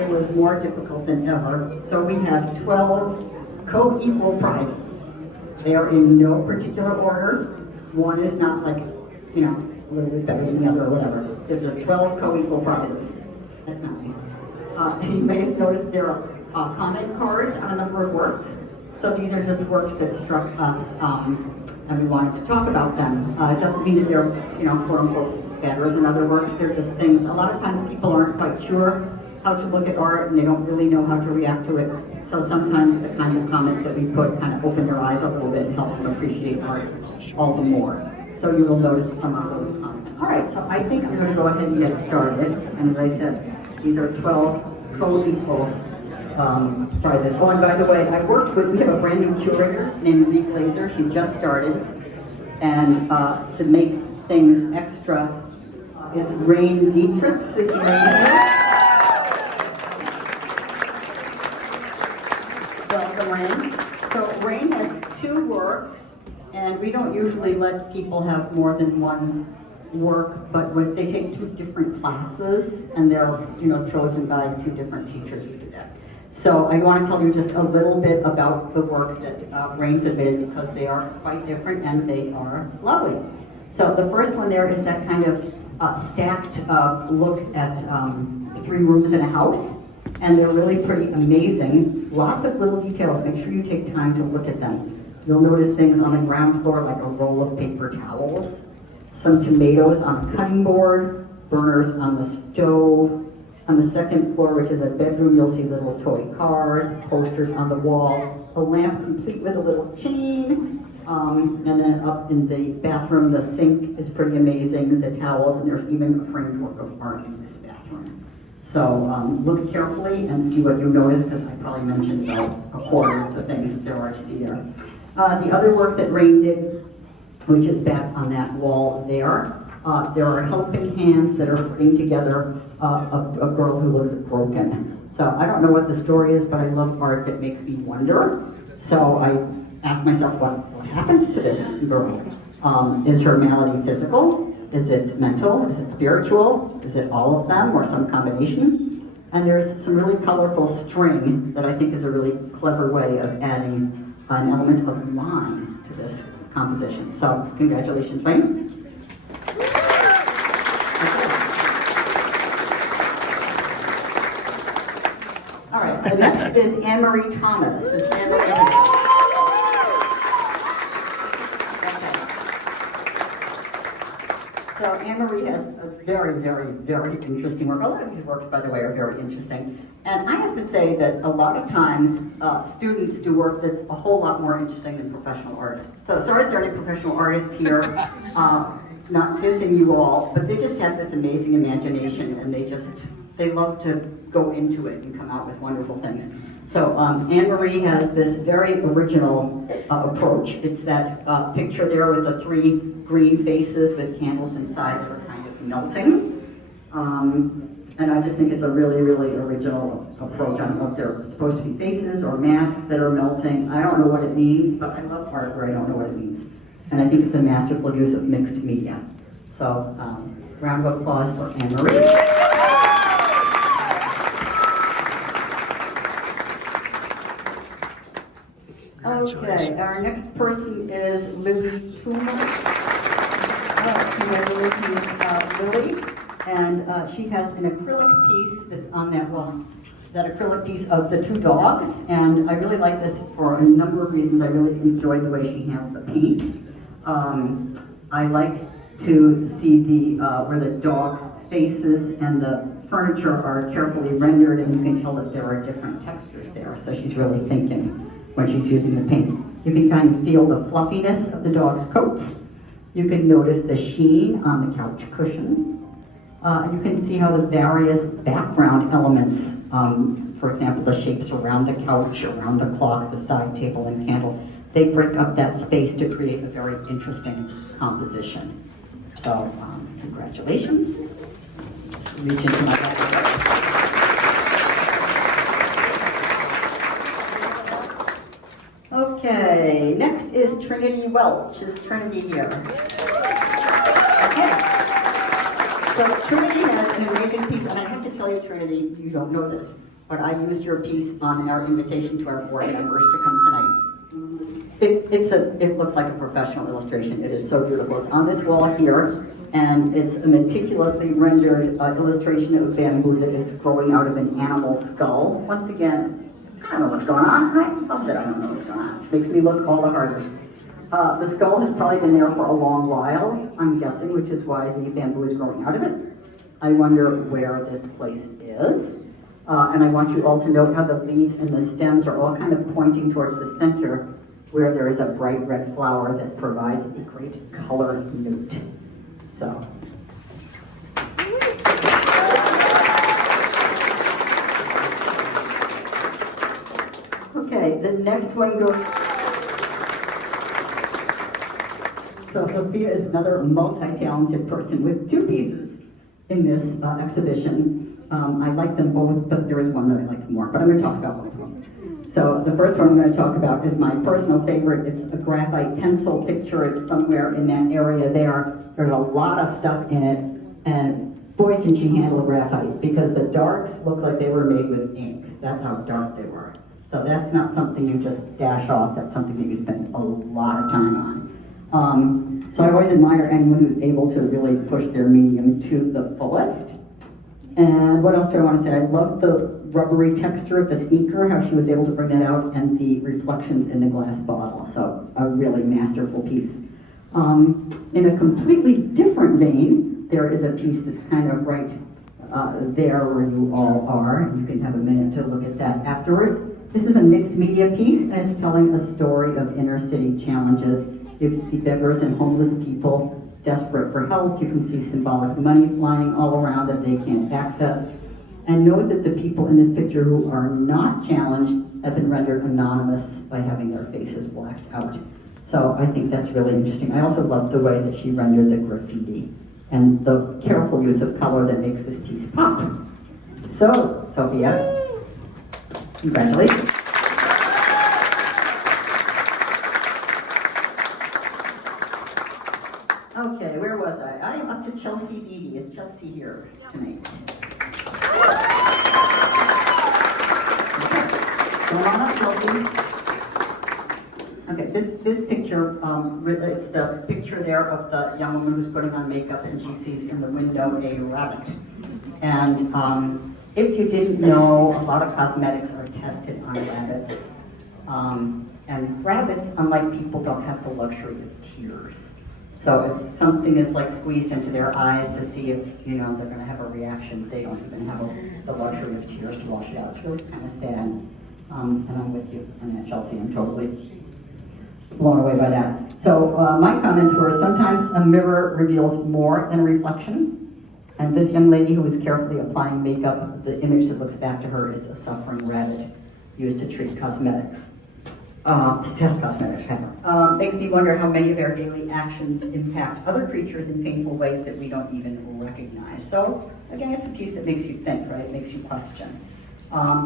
It was more difficult than ever, so we have 12 co-equal prizes. They are in no particular order. One is not like, you know, a little bit better than the other or whatever. There's just 12 co-equal prizes. That's not nice. You may have noticed there are comment cards on a number of works. So these are just works that struck us and we wanted to talk about them. It doesn't mean that they're, you know, quote unquote better than other works. They're just things. A lot of times people aren't quite sure how to look at art and they don't really know how to react to it. So sometimes the kinds of comments that we put kind of open their eyes a little bit and help them appreciate art all the more. So you will notice some of those comments. All right, so I think I'm going to go ahead and get started. And as I said, these are 12 co-equal prizes. Oh, and by the way, we have a brand new curator named Lee Glazer. She just started. And to make things extra is Rain Dietrich. Is Rain here? Welcome, Rain. So Rain has 2 works, and we don't usually let people have more than one work, but when they take 2 different classes, and they're, you know, chosen by 2 different teachers who do that. So I want to tell you just a little bit about the work that Rain submitted because they are quite different and they are lovely. So the first one there is that kind of stacked look at 3 rooms in a house. And they're really pretty amazing. Lots of little details. Make sure you take time to look at them. You'll notice things on the ground floor like a roll of paper towels, some tomatoes on a cutting board, burners on the stove. On the second floor, which is a bedroom, you'll see little toy cars, posters on the wall, a lamp complete with a little chain. And then up in the bathroom, the sink is pretty amazing, the towels, and there's even a framed work of art in this bathroom. So look carefully and see what you notice, because I probably mentioned about a quarter of the things that there are to see there. The other work that Rain did, which is back on that wall there are helping hands that are putting together a girl who looks broken. So I don't know what the story is, but I love art that makes me wonder. So I asked myself, what happened to this girl? Is her malady physical? Is it mental? Is it spiritual? Is it all of them or some combination? And there's some really colorful string that I think is a really clever way of adding an element of line to this composition. So congratulations, Rain. All right, the next is Anne-Marie Thomas. Is Anne-Marie? So Anne-Marie has a very, very, very interesting work. A lot of these works, by the way, are very interesting. And I have to say that a lot of times students do work that's a whole lot more interesting than professional artists. So sorry if there are any professional artists here, not dissing you all, but they just have this amazing imagination and they love to go into it and come out with wonderful things. So Anne-Marie has this very original approach. It's that picture there with the 3 green faces with candles inside that are kind of melting. And I just think it's a really, really original approach. I don't know if they're supposed to be faces or masks that are melting. I don't know what it means, but I love art where I don't know what it means. And I think it's a masterful use of mixed media. So round of applause for Anne-Marie. Okay, our next person is Lily Toomer. Congratulations, Lily. And she has an acrylic piece that's on that wall. That acrylic piece of the 2 dogs. And I really like this for a number of reasons. I really enjoyed the way she handled the paint. I like to see where the dogs' faces and the furniture are carefully rendered, and you can tell that there are different textures there. So she's really thinking when she's using the paint. You can kind of feel the fluffiness of the dog's coats. You can notice the sheen on the couch cushions. You can see how the various background elements For example, the shapes around the couch, around the clock, the side table and candle, they break up that space to create a very interesting composition. So, congratulations. Just reach into my bag. Okay, next is Trinity Welch. Is Trinity here? Okay. So Trinity has an amazing piece, and I have to tell you, Trinity, you don't know this, but I used your piece on our invitation to our board members to come tonight. It looks like a professional illustration. It is so beautiful. It's on this wall here, and it's a meticulously rendered illustration of bamboo that is growing out of an animal skull. Once again, I don't know what's going on. I love that I don't know what's going on. It makes me look all the harder. The skull has probably been there for a long while, I'm guessing, which is why the bamboo is growing out of it. I wonder where this place is. And I want you all to note how the leaves and the stems are all kind of pointing towards the center, where there is a bright red flower that provides a great color note. So. Okay, the next one goes. So Sophia is another multi-talented person with two pieces in this exhibition. I like them both, but there is one that I like more, but I'm going to talk about both of them. So the first one I'm going to talk about is my personal favorite. It's a graphite pencil picture. It's somewhere in that area there. There's a lot of stuff in it, and boy can she handle graphite, because the darks look like they were made with ink. That's how dark they were. So that's not something you just dash off. That's something that you spend a lot of time on. So I always admire anyone who's able to really push their medium to the fullest. And what else do I want to say? I love the rubbery texture of the sneaker, how she was able to bring that out, and the reflections in the glass bottle. So a really masterful piece. In a completely different vein, there is a piece that's kind of right there where you all are, and you can have a minute to look at that afterwards. This is a mixed media piece, and it's telling a story of inner city challenges. You can see beggars and homeless people desperate for help. You can see symbolic money flying all around that they can't access. And note that the people in this picture who are not challenged have been rendered anonymous by having their faces blacked out. So I think that's really interesting. I also love the way that she rendered the graffiti and the careful use of color that makes this piece pop. So, Sophia, congratulations. Okay, where was I? I am up to Chelsea Beatty. Is Chelsea here tonight? Come on up, Chelsea. Okay, this picture, it's the picture there of the young woman who's putting on makeup, and she sees in the window a rabbit. And if you didn't know, a lot of cosmetics are tested on rabbits. And rabbits, unlike people, don't have the luxury of tears. So if something is like squeezed into their eyes to see if, they're going to have a reaction, they don't even have the luxury of tears to wash it out. It's really kind of sad. And I'm with you on that, Chelsea. I'm totally blown away by that. So my comments were, sometimes a mirror reveals more than a reflection. And this young lady who is carefully applying makeup, the image that looks back to her is a suffering rabbit used to treat cosmetics. To test cosmetics, makes me wonder how many of our daily actions impact other creatures in painful ways that we don't even recognize. So, again, it's a piece that makes you think, right? It makes you question.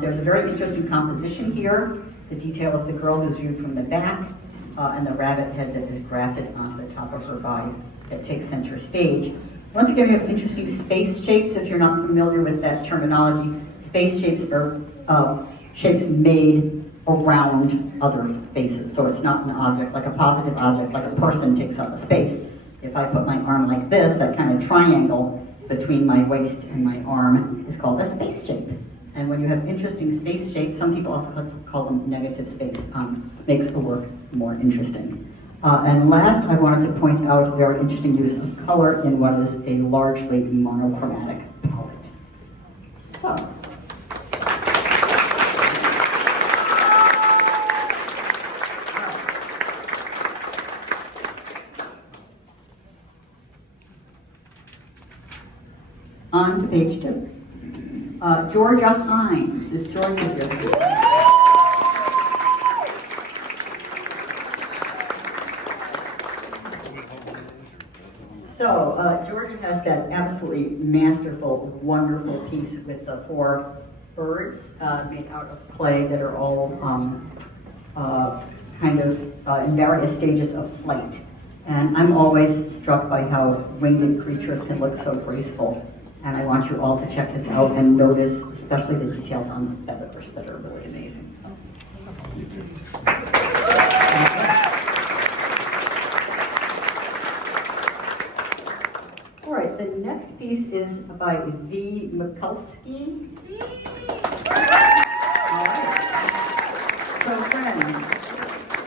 There's a very interesting composition here. The detail of the girl who's viewed from the back, and the rabbit head that is grafted onto the top of her body that takes center stage. Once again, we have interesting space shapes. If you're not familiar with that terminology, space shapes are shapes made around other spaces. So it's not an object, like a positive object, like a person takes up a space. If I put my arm like this, that kind of triangle between my waist and my arm is called a space shape. And when you have interesting space shapes, some people also call them negative space, makes the work more interesting. And last, I wanted to point out a very interesting use of color in what is a largely monochromatic palette. So. On to page 2. Georgia Hines. Is Georgia here? So Georgia has that absolutely masterful, wonderful piece with the 4 birds made out of clay that are all kind of in various stages of flight. And I'm always struck by how winged creatures can look so graceful. And I want you all to check this out and notice especially the details on the feathers that are really amazing. All right, the next piece is by V. Mikulski. All right. So friends,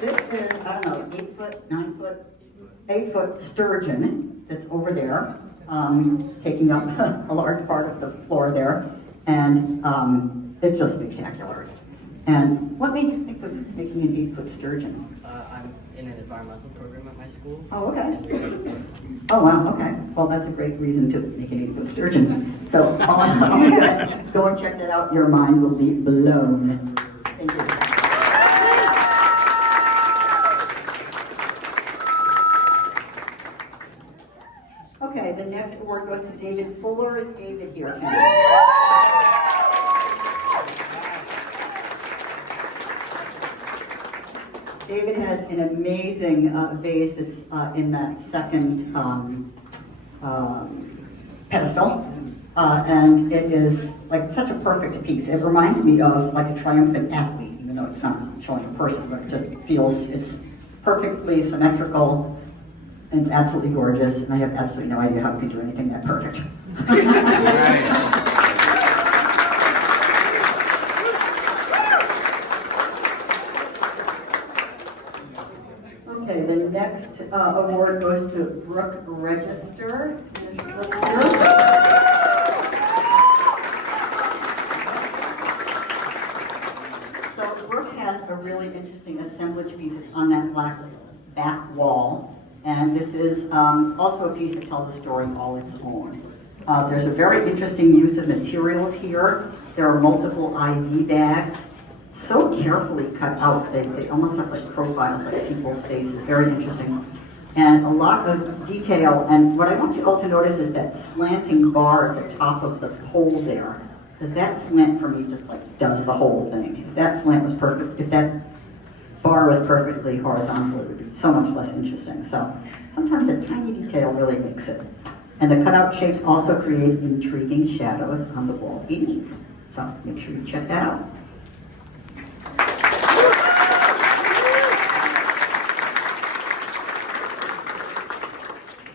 this is, I don't know, 8 foot, 9 foot, 8 foot sturgeon that's over there, taking up a large part of the floor there, and it's just spectacular. And what made you think of making an 8 foot sturgeon? I'm in an environmental program at my school. Oh, okay. Oh, wow, okay. Well, that's a great reason to make an 8 foot sturgeon. So, all you guys, go and check that out. Your mind will be blown. Thank you. Okay, the next award goes to David Fuller. Is David here tonight? David has an amazing vase that's in that second pedestal, and it is like such a perfect piece. It reminds me of like a triumphant athlete, even though it's not showing a person, but it just feels it's perfectly symmetrical, and it's absolutely gorgeous, and I have absolutely no idea how it could do anything that perfect. Okay, the next award goes to Brooke Register. So Brooke has a really interesting assemblage piece. It's on that black back wall. And this is also a piece that tells a story all its own. There's a very interesting use of materials here. There are multiple IV bags, so carefully cut out. They almost have like profiles, like people's faces. Very interesting. And a lot of detail. And what I want you all to notice is that slanting bar at the top of the pole there. Because that slant for me just like does the whole thing. If that slant was perfect, if that bar was perfectly horizontal, it would be so much less interesting. So sometimes a tiny detail really makes it. And the cutout shapes also create intriguing shadows on the wall beneath. So make sure you check that out.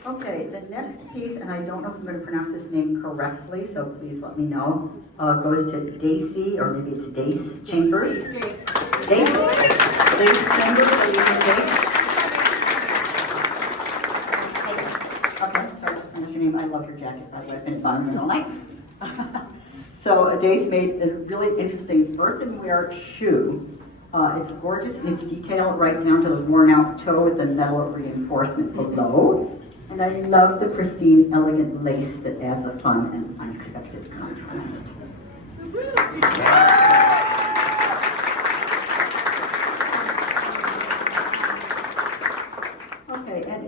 Okay, the next piece, and I don't know if I'm going to pronounce this name correctly, so please let me know, goes to Daisy, or maybe it's Dace Chambers. Dace Chambers, are you in Dace? Okay, sorry to finish your name. I love your jacket, by the way. I've been buying it all night. So Dace made a really interesting earthenware shoe. It's gorgeous in its detail, right down to the worn out toe with the metal reinforcement below. And I love the pristine, elegant lace that adds a fun and unexpected contrast. Okay, and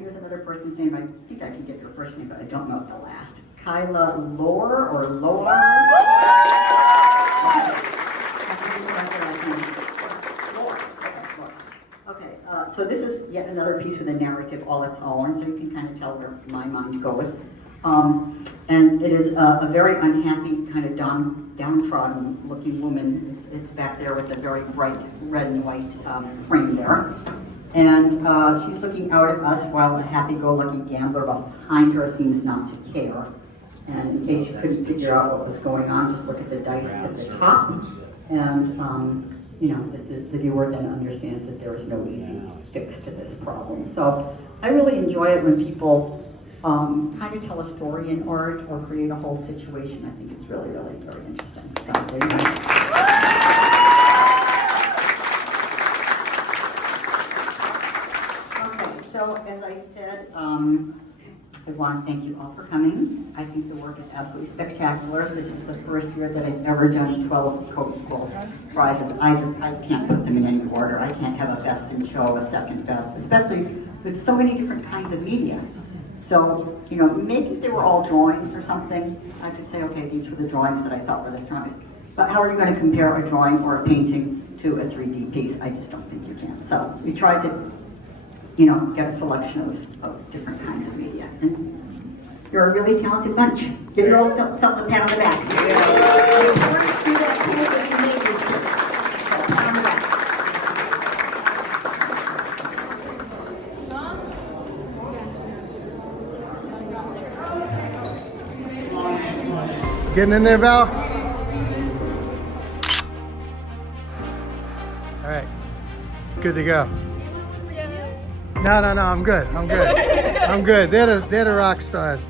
here's another person's name. I think I can get your first name, but I don't know the last. Kyla Lohr or Lohr? Okay, so this is yet another piece with a narrative all its own, so you can kind of tell where my mind goes. And it is a very unhappy, kind of downtrodden looking woman. It's back there with a very bright red and white frame there. And she's looking out at us while a happy-go-lucky gambler behind her seems not to care. And in case you couldn't figure out what was going on, just look at the dice at the top. And you know, the viewer then understands that there is no easy fix to this problem. So I really enjoy it when people kind of tell a story in art or create a whole situation. I think it's really, really very interesting. So there you go. So as I said, I want to thank you all for coming. I think the work is absolutely spectacular. This is the first year that I've ever done 12 Coca-Cola prizes. I can't put them in any order. I can't have a best in show, a second best, especially with so many different kinds of media. So, you know, maybe if they were all drawings or something, I could say, okay, these were the drawings that I thought were the strongest. But how are you going to compare a drawing or a painting to a 3D piece? I just don't think you can. So we tried to, you know, get a selection of different kinds of media. And you're a really talented bunch. Give yourselves a pat on the back. Getting in there, Val? All right, good to go. No, I'm good. I'm good. They're the rock stars.